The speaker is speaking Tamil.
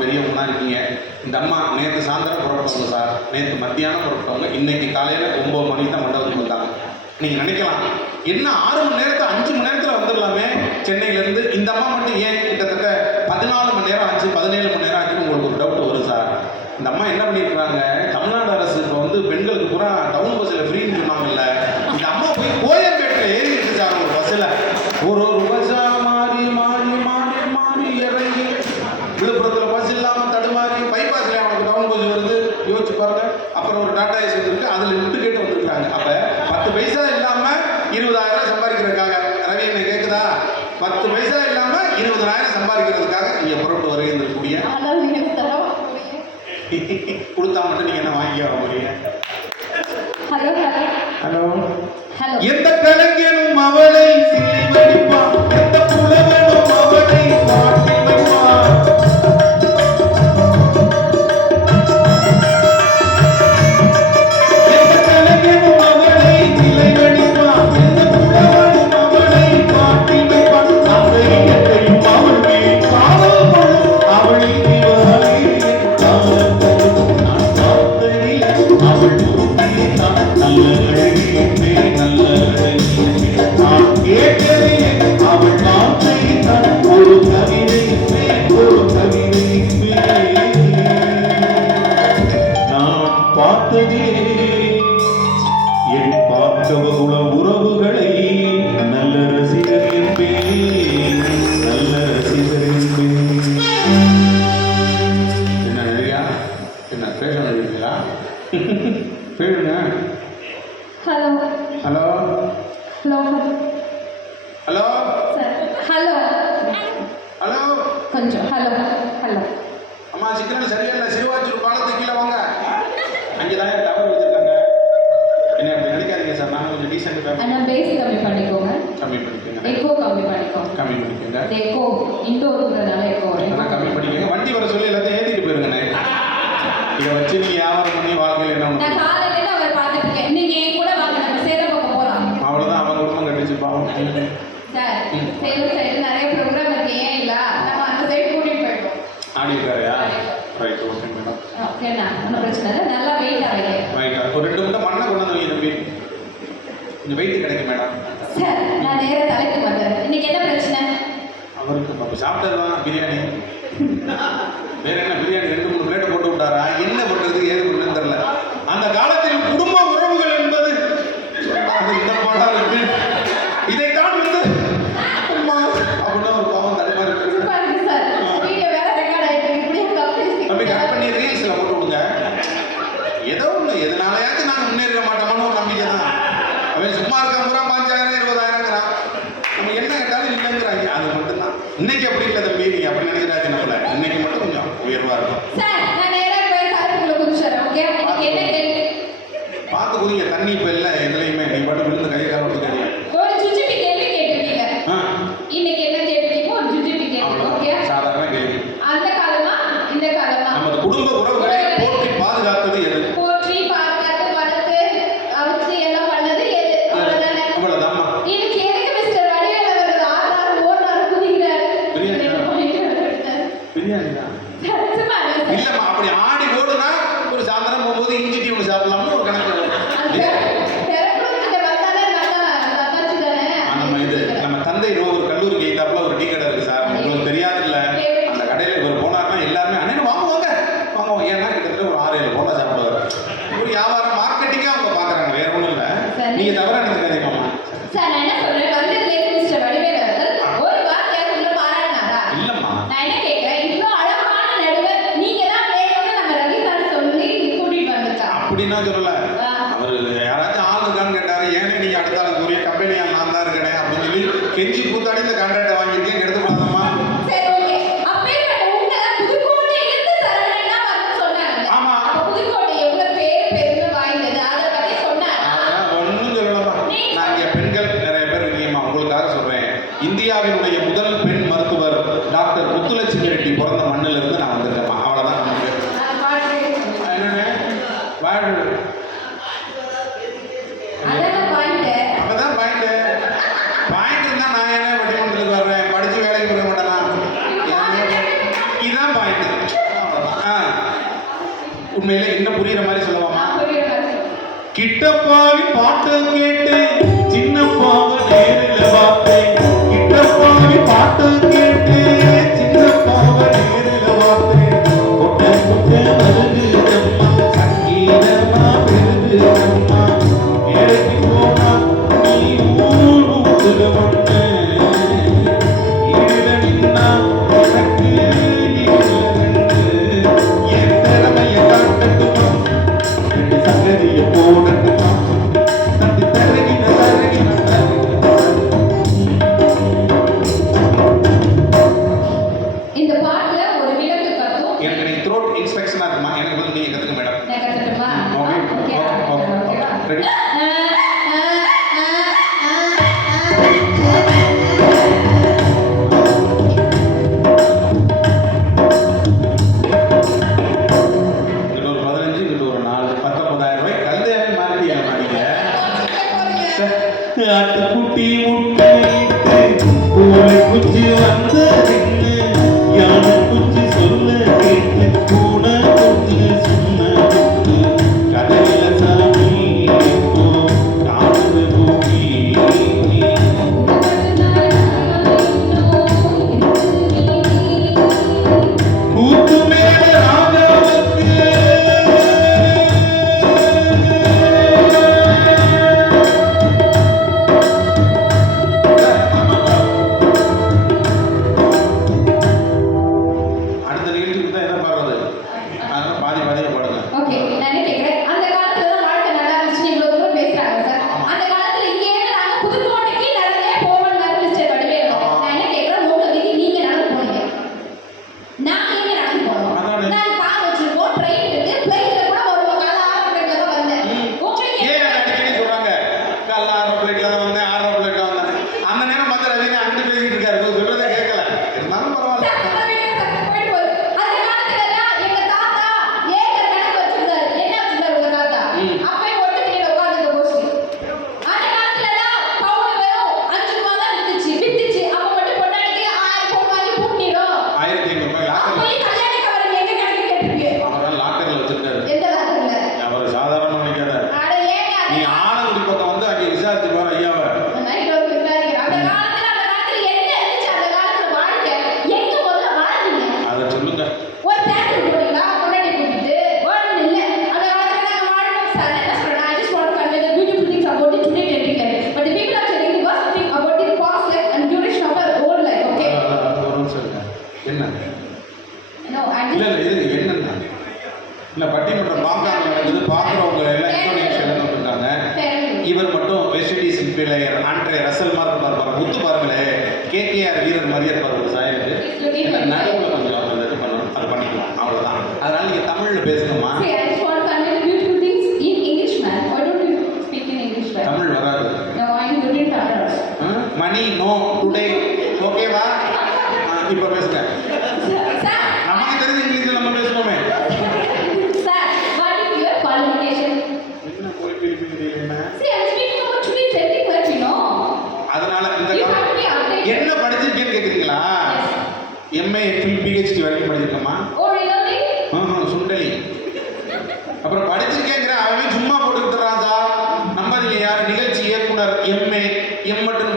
பெரியவங்களா இருக்கீங்க. இந்த அம்மா நேற்று சாயந்தரம் புறப்பட்டவங்க சார், நேற்று மத்தியானம் புறப்பட்டவங்க, இன்னைக்கு காலையில் 9 மணிக்கு தான் மண்டபத்துக்கு வந்தாங்க. நீங்கள் நினைக்கலாம், என்ன 6 மணி நேரத்தில் 5 மணி நேரத்தில் வந்துடலாமே சென்னையிலேருந்து. இந்த அம்மா மட்டும் ஏன் கிட்டத்தட்ட 14 மணி நேரம் ஆச்சு, 17 மணி நேரம் ஆச்சுன்னு உங்களுக்கு ஒரு டவுட் வரும் சார். இந்த அம்மா என்ன பண்ணியிருக்காங்க, தமிழ்நாடு அரசு இப்போ வந்து பெண்களுக்கு பூரா டவுன் பஸ்ஸில் ஃப்ரீன்னு சொன்னாங்கல்ல, இந்த அம்மா போய் கோயம்பேட்டில் ஏறிட்டு சார் ஒரு பஸ்ஸில் ஒரு பஸ்ஸாக மாறி மாறி மாறி மாறி இறங்கி விழுப்புரத்தில் பஸ் இல்லாமல் தடுமாறி பைபாஸில் அவனுக்கு டவுன் பஸ் வருது, யோசிச்சு பாருங்க. அப்புறம் ஒரு டாடா ஏசி வந்துருக்கு, அதில் விட்டு கேட்டு வந்துருக்காங்க. அப்போ 10 பைசா இல்லாமல் 20,000 சம்பாதிக்கிறதுக்காக, ரவி என்ன கேட்குதா, 10 பைசா இல்லாமல் 20,000 சம்பாதிக்கிறதுக்காக நீங்கள் புறப்பட்டு வருகிறக்கூடிய கொடுத்தா மட்டும் நீங்க என்ன வாங்கி வரீங்க? Hello hello hello. எந்த கலைஞனும் அவளை சிலை வடிப்பான், எந்த புலவனும் அவளை பாட்டி வைப்பான். எந்த கலைஞனும் அவளை சிலை வடிப்பான், எந்த புலவனும் அவளை பாட்டி வைப்பான். அவளையும் அவள் மேல் காவல் கொள்ளும் அவளின் திவாலே உறவுகளை நல்ல ரசிகர் என்பேன், நல்ல ரசிகர் என்பேன். என்ன நிறையா என்ன பேச முடியுங்களா? பேருங்க. Hello hello hello hello sir. Hello hello கொஞ்சம் ஹலோ ஹலோ. அம்மா சிக்னல் சரியில்லை, சிறுவாச்சூர் பாலத்துக்கு கீழே வாங்க. அங்கே தான் டவர் வச்சுருக்காங்க. என்ன அப்படி நினைக்காதீங்க சார், நான் கொஞ்சம் டீசென்ட் அண்ணா பேஸ் கம்மி பண்ணிக்கோங்க. கம்மி பண்ணிக்கோங்க. எக்கோ கம்மி பண்ணிக்கோங்க. கம்மி பண்ணிக்கோங்க. எக்கோ இன்டோர்ன்றதுனால எக்கோ நான் கம்மி பண்ணிக்கோங்க. வண்டி வர சொல்லி எல்லாத்தையும் ஏற்றிட்டு போயிருங்க. இதை வச்சு நீங்கள் வியாபாரம் பண்ணி வாழ்க்கையில் என்ன நான் பண்ணுங்க. காலையில அவர் பார்த்துட்டு இருக்கேன். நீங்க என் கூட வாங்க, நம்ம சேலம் பக்கம் போலாம். அவ்வளோதான், அவன் குடும்பம் கட்டிச்சு பாவம். சார் சேலம் சைடு நிறைய ப்ரோக்ராம் இருக்கு, ஏன் இல்ல நம்ம அந்த சைடு கூட்டிட்டு போயிட்டோம். ஆடிட்டாரையா? Right, okay madam. ஓகேண்ணா, ஒன்றும் பிரச்சனை இல்லை. நல்லா வெயிட் ஆகலை. ரைட், ஒரு 2 மூட்டை மண்ணை கொண்டு வந்து வைங்க தம்பி, கொஞ்சம் வெயிட் கிடைக்கும் மேடம். சார் நான் நேரா தலைக்கு வந்தேன். இன்னைக்கு என்ன பிரச்சனை? அவருக்கு அப்போ சாப்பிட்டது தான் பிரியாணி. வேற என்ன பிரியாணி 2-3 பிளேட்டை போட்டு விட்டாரா? என்ன பண்ணுறது ஏது பண்ணுறதுன்னு தெரியல. அந்த காலத்தில் குடும்ப உறவுகள் என்பது இந்த பாடம் இருக்கு. இதைத்தான் வந்து அப்படின்னா ஒரு பாவம் தடுமாறி சூப்பரா இருக்கு சார். வீடியோ வேற ரெக்கார்ட் ஆயிட்டு இருக்கு. அப்படி கட் பண்ணி ரீல்ஸில் போட்டு விடுங்க. ஏதோ ஒன்று எதனாலயாச்சும் நாங்கள் முன்னேற மாட்டோமான்னு ஒரு நம்பிக்கை தான். அவன் சும்மா இருக்க முறை 5,000 20,000ங்கிறான், நம்ம என்ன கேட்டாலும் இல்லைங்கிறாங்க. அது மட்டும்தான். இன்னைக்கு அப்படி இல்லை தம்பி, நீங்கள் அப்படி நினைக்கிறாச்சு நம்மள. இன்னைக்கு மட்டும் கொஞ்சம் உயர்வாக இருக்கும் சார். நான் நேரா போய் காருக்குள்ள குதிச்சறேன். ஓகே, இன்னைக்கு என்ன கேள்வி? பார்த்து குதிங்க. தண்ணி இப்போ இல்லை எதுலையுமே. நீ பாட்டு விழுந்து கையை கால விட்டுக்காதீங்க. ஒரு ஜுஜிபி கேள்வி கேட்டிருக்கீங்க. இன்னைக்கு என்ன கேட்டிருக்கீங்க? ஒரு ஜுஜிபி கேள்வி. ஓகே, சாதாரண கேள்வி. அந்த காலமா இந்த காலமா? நமது குடும்ப உறவுகளை போற்றி பாதுகாத்தது எது? போற்றி பாதுகாத்து வளர்த்து அவிச்சு எல்லாம் பண்ணது எது? அவ்வளவுதானே. அவ்வளோதாம்மா. இதுக்கு எதுக்கு மிஸ்டர் வடிவேல் அவர்கள் ஆறாறு ஓடுறாரு குதிக்கிறாரு? பிரியாணி தான். சும்மா இருங்க சார். இல்லைம்மா, அப்படி ஆடி ஓடுனா ஒரு சாயந்தரம் போகும்போது இஞ்சி டீ ஒன்று சாப்பிடலாம்னு ஒரு கணக்கு வரும். நம்ம இது நம்ம தந்தை ஒரு கல்லூரிக்கு எய்தாப்புல ஒரு டீ கடை இருக்கு சார். உங்களுக்கு தெரியாது இல்லை, அந்த கடையில் இவர் போனார்னா எல்லாருமே அண்ணன் வாங்குவாங்க வாங்குவோம். ஏன்னா கிட்டத்தட்ட ஒரு 6-7 போட்டா சாப்பிடுவார். ஒரு வியாபாரம் மார்க்கெட்டிங்காக அவங்க பார்க்குறாங்க, வேற ஒன்றும் இல்லை. நீங்கள் தவறாக நினைச்சுக்காதீங்கம்மா. சார் நான் என்ன சொல்றேன், வந்ததுலேருந்து மிஸ்டர் வடிவேல் அவர்கள் ஒரு வார்த்தையாக உங்களை பாராட்டினாரா? இல்லைம்மா, நான் என்ன கேட்கிறேன், இவ்வளோ அழகான நடுவர் நீங்க தான் வேணும்னு நம்ம ரவி சார் சொல்லி கூட்டிட்டு வந்துட்டா. அப்படின்னா சொல்லலை. அவர் யாராச்சும் ஆள் இருக்கான்னு கேட்டார். ஏன்னா நீங்கள் அடுத்த ஆளுக்கு உரிய கம்பெனியாக நான் தான் இருக்கேன் அப்படின்னு சொல்லி கெஞ்சி கூத்தாடி இந்த கான்ட்ராக்டை வாங்கியிருக்கேன். எடுத்து போகாதம்மா. சரி, ஓகே. அப்பேற்பட்ட உங்களை புதுக்கோட்டையிலிருந்து சரவணனா வந்து சொன்னாங்க. ஆமா. அப்ப புதுக்கோட்டை எவ்வளவு பெருமை வாய்ந்தது, அதை பத்தி சொன்னாங்க. அதெல்லாம் ஒன்றும் சொல்லலாமா. நான் இங்கே பெண்கள் நிறைய பேர் இருக்கீங்கம்மா, உங்களுக்காக சொல்கிறேன். இந்தியாவினுடைய முதல் பெண் மருத்துவர் டாக்டர் முத்துலட்சுமி ரெட்டி பிறந்த மண்ணிலிருந்து நான் வந்திருக்கேம்மா. அவ்வளோதான் நமக்கு. என்னென்ன வாழ் அதான் பாயிண்ட். அப்பதான் பாயிண்ட் இருந்தா நான் என்ன பட்டிமன்றத்துக்கு வர்றேன், படிச்சு வேலைக்கு போக மாட்டேனா? இதுதான் பாயிண்ட். உண்மையில என்ன புரியுற மாதிரி சொல்லலாமா? புரியுற மாதிரி சொல்லு. கிட்டப்பாவி பாட்டு கேட்டு சின்னப்பாவ நேரில் பார்த்தேன். கிட்டப்பாவி பாட்டு கேட்டு சின்னப்பாவ நேரில் பார்த்தேன். கொட்டை கொட்டை வருகுதம்மா, சங்கீதமா பெருகுதம்மா. ஏழைக்கு போனா நீ ஊதுல மண்ணு, ஈடுல நின்னா எனக்கு ஈடுல ரெண்டு. என் திறமைய காட்டட்டுமா, ரெண்டு சங்கதிய போடட்டுமா, தட்டி தருகின தருகின தருகின. இந்த பாட்டுல ஒரு விலங்கு கத்தும். எனக்கு நீ த்ரோட் இன்ஸ்பெக்ஷனா இருக்குமா? எனக்கு வந்து நீங்க கத்துக்க மேடம். நான் கத்துட்டுமா? Okay okay ready. இங்கிட்ட ஒரு 15, இங்கிட்ட ஒரு 4, 19,000 ரூபாய் கல்யாணம் மாறிட்டீங்க நீங்க. ஆட்டுக்குட்டி முட்டையிட்டு பூனை குச்சி வந்த நின்று, யானை குச்சி சொல்ல கேட்டு பூனை குச்சி சொன்ன குத்து. கதையில சாமி இப்போ காணுது பூமி. கூத்து மேல ராஜாவுக்கு அடுத்த நிகழ்ச்சிக்கு தான் என்ன பாடுறது? அதனால பாதி பாதியா பாடுங்க. ஓகே, நான் என்ன கேக்குறேன், அந்த காலத்துல தான் வாழ்க்கை நல்லா இருந்துச்சு, இவ்வளவு தூரம் பேசுறாங்க சார். அந்த காலத்துல இங்கே இருந்து நாங்க புதுக்கோட்டைக்கு நடந்தே போவோம்னு மிஸ்டர் வடிவேலு. நான் என்ன கேக்குறேன், மூட்டதிக்கு நீங்க நடந்து போனீங்க, நாங்க எங்க நடந்து போனோம்? அதானே. நான் கார் வச்சிருக்கோம், ட்ரெயின் இருக்கு, பிளைட்ல கூட வருவோம். காலை 6 மணிக்கு தான் வந்தேன். உங்களுக்கு ஏன் அதை அடிக்கடி சொல்றாங்க? காலைல 6 பிளேட்ல தான் வந்தேன், 6 பிளேட்ல வந்தேன். அந்த நேரம் பார்த்து ரஜினி அங்கிட்டு பேசிட்டு இருக்காரு. நீ சொல்றதை கேட்கல. இருந்தாலும் பரவாயில்ல. ஆயிரத்தி 500 ரூபாய் அவர்தான் லாக்கர்ல வச்சிருக்காரு. அவர் சாதாரண நினைக்காத. நீ ஆனந்தி பக்கம் வந்து அங்கே விசாரிச்சு பாரு ஐயாவை. அதை சொல்லுங்க. ஒரு தேட்டர் போறீங்களா, முன்னாடி கூட்டிட்டு வேணும் இல்ல. அந்த காலத்துல நாங்க வாழணும் சார். என்ன சொல்றேன், I just want to convey the beautiful things about the today trending life. But the people are telling the worst thing about the past life and duration of our old life. Okay? ஒரு நிமிஷம் இருங்க. என்ன No, I இல்ல just இல்ல இது என்னன்னா இல்ல பட்டிமன்றம் பார்க்காம நடக்குது. பார்க்குறவங்க எல்லாம் இன்டோனேஷன் இருக்காங்க. இவர் மட்டும் west Indies player Andre Russell மாதிரி இருப்பார். முத்து பாருங்களேன், கேகேஆர் வீரர் மாதிரியே இருப்பார் ஒரு சாயலுக்கு. என்ன நடுவில் கொஞ்சம் அவர் இது பண்ணணும், அதை பண்ணிக்கலாம் அவ்வளோதான். அதனால நீங்க தமிழ்ல பேசணுமா? see, I just want to convey the beautiful things in English, man. Why don't you speak in English, man? Tamil வராது. No, I need to read Kannada. மணி நோ டுடே ஓகேவா? இப்போ பேசுங்க. Sir, நமக்கு தெரிஞ்ச இங்கிலீஷ்ல நம்ம பேசுவோமே. sir, what is your qualification? என்ன போய் பிரிப்பிக்கிறீங்க? See, I'm speaking about today trending life, you know. அதனால இந்த You have to be updated. என்ன படிச்சிருக்கேன்னு கேக்குறீங்களா? எம்ஏ எஃபில் பிஹெச்டி வரைக்கும் படிச்சிருக்கமா? Oh, really? சுண்டலி. அப்புறம் படிச்சிருக்கேங்கிற அவன் சும்மா போட்டுக்கிட்டு ராஜா. நம்பாதீங்க யார் நிகழ்ச்சி இயக்குனர் எம்ஏ எம் மட்டும்